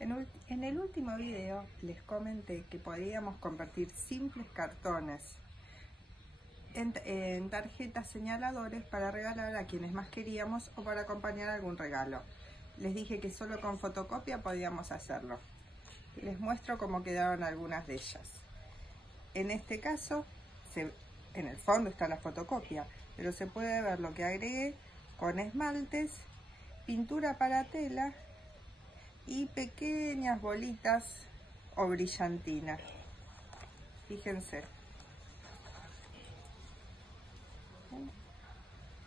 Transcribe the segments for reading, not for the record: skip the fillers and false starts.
En el último video les comenté que podíamos convertir simples cartones en tarjetas señaladores para regalar a quienes más queríamos o para acompañar algún regalo. Les dije que solo con fotocopia podíamos hacerlo. Les muestro cómo quedaron algunas de ellas. En este caso, en el fondo está la fotocopia, pero se puede ver lo que agregué con esmaltes, pintura para tela y pequeñas bolitas o brillantina. Fíjense.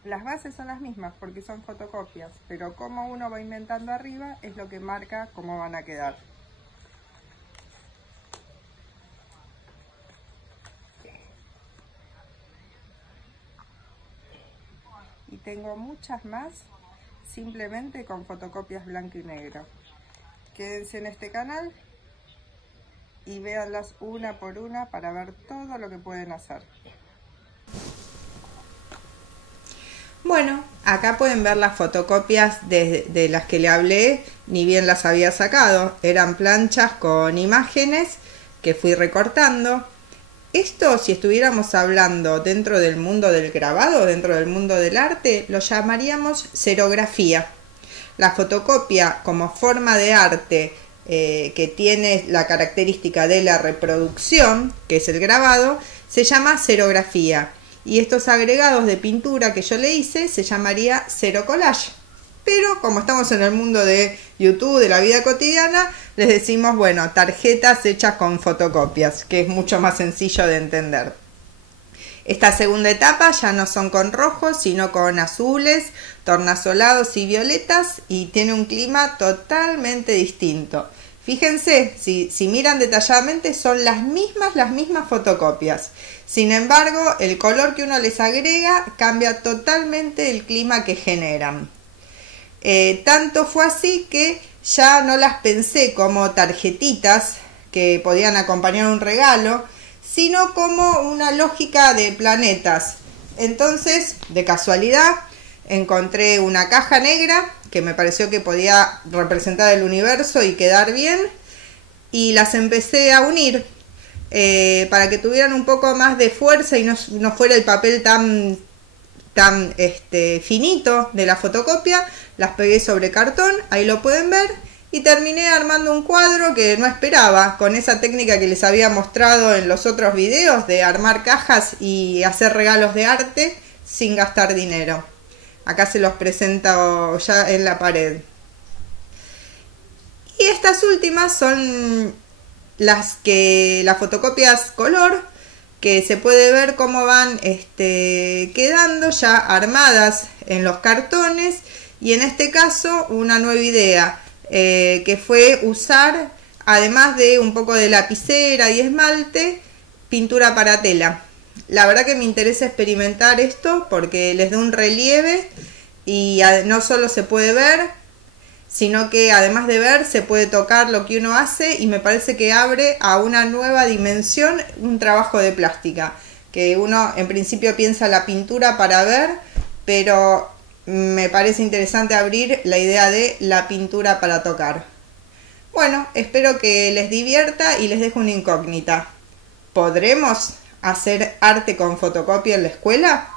Las bases son las mismas porque son fotocopias, pero como uno va inventando arriba es lo que marca cómo van a quedar. Y tengo muchas más simplemente con fotocopias blanco y negro. Quédense en este canal y véanlas una por una para ver todo lo que pueden hacer. Bueno, acá pueden ver las fotocopias de las que le hablé, ni bien las había sacado. Eran planchas con imágenes que fui recortando. Esto, si estuviéramos hablando dentro del mundo del grabado, dentro del mundo del arte, lo llamaríamos serigrafía. La fotocopia como forma de arte que tiene la característica de la reproducción, que es el grabado, se llama serigrafía. Y estos agregados de pintura que yo le hice se llamaría serocollage. Pero como estamos en el mundo de YouTube, de la vida cotidiana, les decimos, bueno, tarjetas hechas con fotocopias, que es mucho más sencillo de entender. Esta segunda etapa ya no son con rojos, sino con azules, tornasolados y violetas, y tiene un clima totalmente distinto. Fíjense, si miran detalladamente, son las mismas fotocopias. Sin embargo, el color que uno les agrega cambia totalmente el clima que generan. Tanto fue así que ya no las pensé como tarjetitas que podían acompañar un regalo, sino como una lógica de planetas. Entonces, de casualidad, encontré una caja negra que me pareció que podía representar el universo y quedar bien, y las empecé a unir para que tuvieran un poco más de fuerza y no fuera el papel tan finito de la fotocopia. Las pegué sobre cartón, ahí lo pueden ver, y terminé armando un cuadro que no esperaba, con esa técnica que les había mostrado en los otros videos de armar cajas y hacer regalos de arte sin gastar dinero. Acá se los presento ya en la pared. Y estas últimas son las fotocopias color, que se puede ver cómo van quedando ya armadas en los cartones. Y en este caso una nueva idea, que fue usar, además de un poco de lapicera y esmalte, pintura para tela. La verdad que me interesa experimentar esto porque les da un relieve y no solo se puede ver, sino que además de ver se puede tocar lo que uno hace, y me parece que abre a una nueva dimensión un trabajo de plástica, que uno en principio piensa la pintura para ver, pero me parece interesante abrir la idea de la pintura para tocar. Bueno, espero que les divierta y les dejo una incógnita. ¿Podremos hacer arte con fotocopia en la escuela?